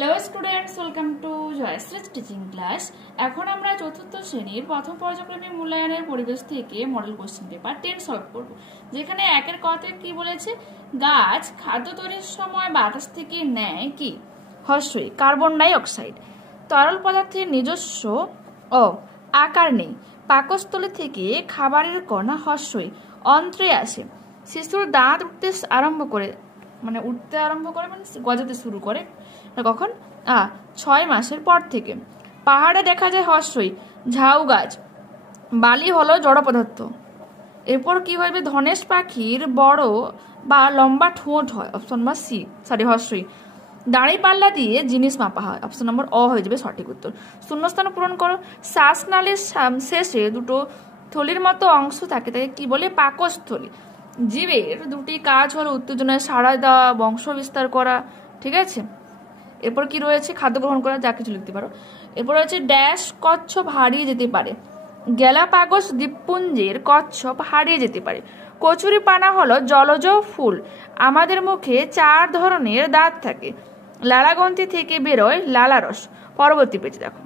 Hello students, welcome to Jayashree teaching class. এখন আমরা চতুর্থ শ্রেণীর প্রথম পর্যায়ক্রমিক মূল্যায়নের পরিবেশ থেকে মডেল কোশ্চেন পেপার 10 সলভ করব। যেখানে একের কথায় কি বলেছে, গাছ খাদ্য তৈরির সময় বাতাস থেকে নেয় কি? হর্ষই কার্বন ডাই অক্সাইড। তরল পদার্থের নিজস্ব আকার নেই। পাকস্থলী থেকে খাবারের কণা হর্ষই অন্ত্রে আসে। শিশুর দাঁত উঠতে আরম্ভ করে মানে গজাতে শুরু করে কখন? 6 মাসের পর থেকে। পাহাড়ে দেখা যায় হর্ষই ঝাউ গাছ। বালি হলো জড় পদার্থ। এরপর কি হবে? ধনেশ পাখির বড় বা লম্বা ঠোঁট হয়, অপশন নম্বর হর্ষই। দাড়ি পাল্লা দিয়ে জিনিস মাপা হয়, অপশন নম্বর হয়ে যাবে সঠিক উত্তর। শূন্যস্থান পূরণ করো। শ্বাসনালীর শেষে দুটো থলির মতো অংশ থাকে, তাকে কি বলে? পাকস্থলী। জীবের দুটি কাজ হলো উত্তেজনায় সাড়া দেওয়া, বংশ বিস্তার করা। ঠিক আছে, এরপর কি রয়েছে? খাদ্য গ্রহণ করা, যা কিছু লিখতে পারো। এরপর রয়েছে ড্যাশ কচ্ছপ হারিয়ে যেতে পারে। গ্যালাপাগোস দ্বীপপুঞ্জের কচ্ছপ হারিয়ে যেতে পারে। কচুরি পানা হলো জলজ ফুল। আমাদের মুখে 4 ধরনের দাঁত থাকে। লালাগ্রন্থি থেকে বেরোয় লালারস। পরবর্তী পেজে দেখো।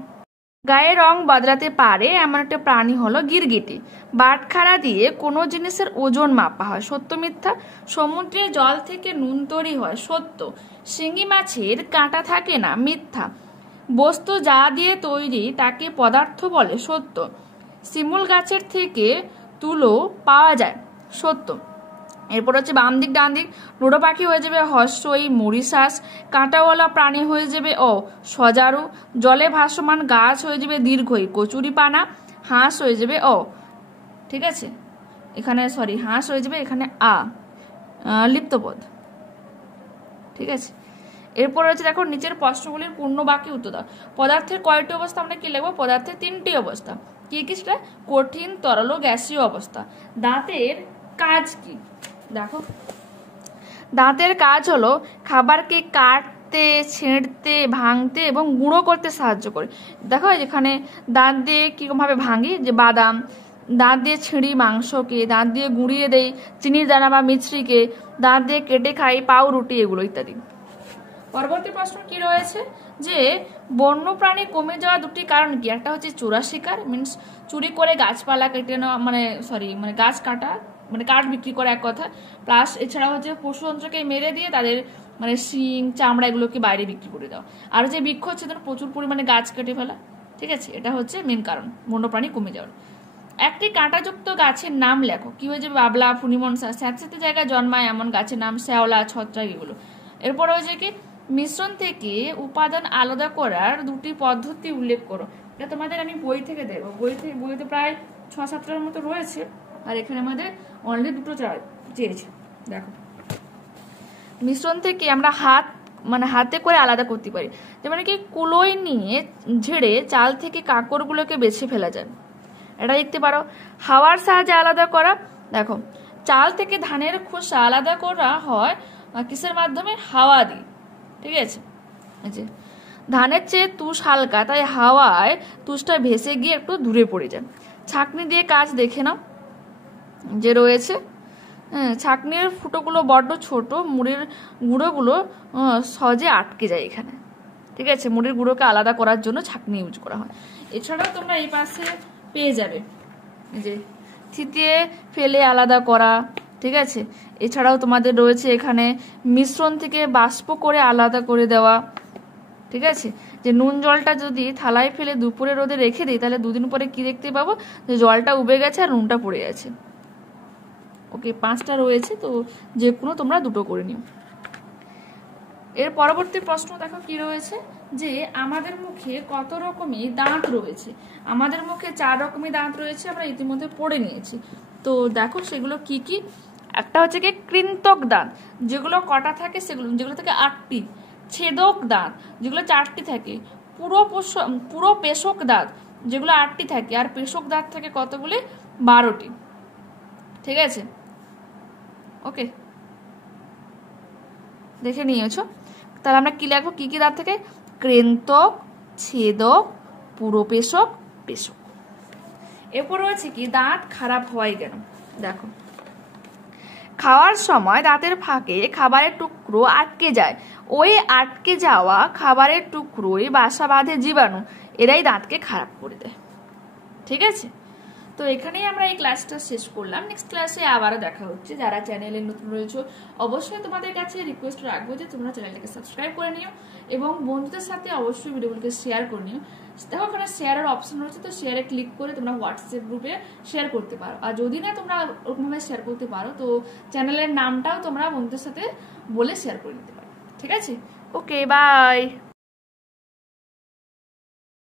গায়ে রং বদলাতে পারে এমন একটা প্রাণী হলো গিরগিটি। বাটখারা দিয়ে কোনো জিনিসের ওজন মাপা হয়, সত্য মিথ্যা? সমুদ্রের জল থেকে নুন তৈরি হয়, সত্য। শিঙি মাছের কাঁটা থাকে না, মিথ্যা। বস্তু যা দিয়ে তৈরি তাকে পদার্থ বলে, সত্য। শিমুল গাছের থেকে তুলো পাওয়া যায়, সত্য। এরপর হচ্ছে বাম দিক ডান দিক। ডোডো পাখি হয়ে যাবে হর্ষই মরিশাস। কাঁটাওয়ালা প্রাণী হয়ে যাবে সজারু। জলে ভাসমান গাছ হয়ে যাবে দীর্ঘই কচুরি পানা। হাঁস হয়ে যাবে ঠিক আছে, এখানে হাঁস হয়ে যাবে এখানে লিপ্তপদ। ঠিক আছে, এরপর হচ্ছে দেখো নিচের প্রশ্নগুলির পূর্ণ বাক্যে উত্তর দাও। পদার্থের কয়টি অবস্থা? আমরা কি লিখবো? পদার্থের 3টি অবস্থা। কি কি সেটা? কঠিন, তরল ও গ্যাসীয় অবস্থা। দাঁতের কাজ কি? দেখো, দাঁতের কাজ হলো খাবারকে কাটতে, ছেঁড়তে, ভাঙতে এবং গুঁড়ো করতে সাহায্য করে। দেখো যেখানে দাঁত দিয়ে কিরকম ভাবে ভাঙি, যে বাদাম, দাঁত দিয়ে ছিঁড়ি মাংসকে, দাঁত দিয়ে গুঁড়িয়ে দেই চিনির দানা বা মিছরিকে, দাঁত দিয়ে কেটে খাই পাউরুটি, এগুলো ইত্যাদি। পরবর্তী প্রশ্ন কি রয়েছে, যে বন্য প্রাণী কমে যাওয়া 2টি কারণ কি? একটা হচ্ছে চোরা শিকার, মিনস চুরি করে গাছপালা কেটে নেওয়া, মানে গাছ কাটা, মানে কাঠ বিক্রি করা এক কথা। প্লাস এছাড়া হচ্ছে পশুযন্ত্রকে মেরে দিয়ে তাদের শিং, চামড়া এগুলোকে বাইরে বিক্রি করে দেওয়া। আর যে বৃক্ষচ্ছেদন, প্রচুর পরিমাণে গাছ কেটে ফেলা। ঠিক আছে, এটা হচ্ছে মেন কারণ বন্যপ্রাণী কমে যাওয়ার। একটি কাঁটাযুক্ত গাছের নাম লেখো। কি হয়েছে? বাবলা, ফুনিমনসা। স্যাঁতস্যাঁতে জায়গায় জন্মায় এমন গাছের নাম শ্যাওলা, ছত্রাক, এগুলো। এরপর হয়েছে কি? মিশ্রণ থেকে উপাদান আলাদা করার 2টি পদ্ধতি উল্লেখ করো। এটা তোমাদের আমি বই থেকে দেবো। বইতে প্রায় 6-7টার মতো রয়েছে, আর এখানে আমাদের অনলি 2টো চেয়েছে। দেখো, মিশ্রণ থেকে আমরা হাতে করে আলাদা করতে পারি। যেমন কি কুলোই নিয়ে ঝেড়ে চাল থেকে কাঁকড়গুলোকে বেছে ফেলা যায়, এটা দেখতে পারো। হাওয়ার সাহায্যে আলাদা করা। দেখো, চাল থেকে ধানের খোসা আলাদা করা হয় কিসের মাধ্যমে? হাওয়া দিয়ে। ঠিক আছে, ধানের চেয়ে তুষ হালকা, তাই হাওয়ায় তুষটা ভেসে গিয়ে একটু দূরে পড়ে যায়। ছাঁকনি দিয়ে কাজ দেখে নাও, যে রয়েছে ছাঁকনির ফুটোগুলো বড্ড ছোট, মুড়ির গুঁড়োগুলো সহজে আটকে যায় এখানে। ঠিক আছে, মুড়ির গুঁড়োকে আলাদা করার জন্য ছাঁকনি ইউজ করা হয়। এছাড়াও তোমরা এই পাশে পেয়ে যাবে যে থিতিয়ে ফেলে আলাদা করা। ঠিক আছে, এছাড়াও তোমাদের রয়েছে এখানে মিশ্রণ থেকে বাষ্প করে আলাদা করে দেওয়া। ঠিক আছে, যে নুন জলটা যদি থালায় ফেলে দুপুরে রোদে রেখে দিই, তাহলে 2 দিন পরে কি দেখতে পাবো? যে জলটা উবে গেছে আর নুনটা পড়ে গেছে। ওকে, 5টা রয়েছে, তো যে কোনো তোমরা 2টো করে নিও। এর পরবর্তী প্রশ্ন দেখো কি রয়েছে, যে আমাদের মুখে কত রকমের দাঁত রয়েছে? আমাদের মুখে 4 রকমের দাঁত রয়েছে, আমরা ইতিমধ্যে পড়ে নিয়েছি। তো দেখো সেগুলো কি কি। একটা হচ্ছে কি কৃন্তক দাঁত, যেগুলো কটা থাকে যেগুলো থেকে 8টি। ছেদক দাঁত, যেগুলো 4টি থাকে। পুরো পেশক দাঁত, যেগুলো 8টি থাকে। আর পেশক দাঁত থাকে কতগুলি? 12টি। ঠিক আছে, ওকে, দেখে নিয়েছো। তাহলে আমরা কি লিখবো? কি কি দাঁত থেকে? কৃন্তক, ছেদক, পুরোপেশক, পেশক। এরপর রয়েছে কি দাঁত খারাপ হয় কেন? দেখো, খাওয়ার সময় দাঁতের ফাঁকে খাবারের টুকরো আটকে যায়, ওই আটকে যাওয়া খাবারের টুকরোই বাসা বাঁধে জীবাণু, এরাই দাঁতকে খারাপ করে দেয়। ঠিক আছে, তো এখানেই আমরা এই ক্লাসটা শেষ করলাম। নেক্সট ক্লাসে আবারও দেখা হচ্ছে। যারা চ্যানেলে নতুন রয়েছে অবশ্যই তোমাদের কাছে রিকোয়েস্ট রাখবো যে তোমরা চ্যানেলটাকে সাবস্ক্রাইব করে নিও এবং বন্ধুদের সাথে অবশ্যই ভিডিওগুলোকে শেয়ার করে নিও। দেখো ওখানে শেয়ারের অপশন রয়েছে, তো শেয়ারে ক্লিক করে তোমরা হোয়াটসঅ্যাপ গ্রুপে শেয়ার করতে পারো। আর যদি না তোমরা ওরকমভাবে শেয়ার করতে পারো তো চ্যানেলের নামটাও তোমরা বন্ধুদের সাথে বলে শেয়ার করে নিতে পারো। ঠিক আছে, ওকে, বাই।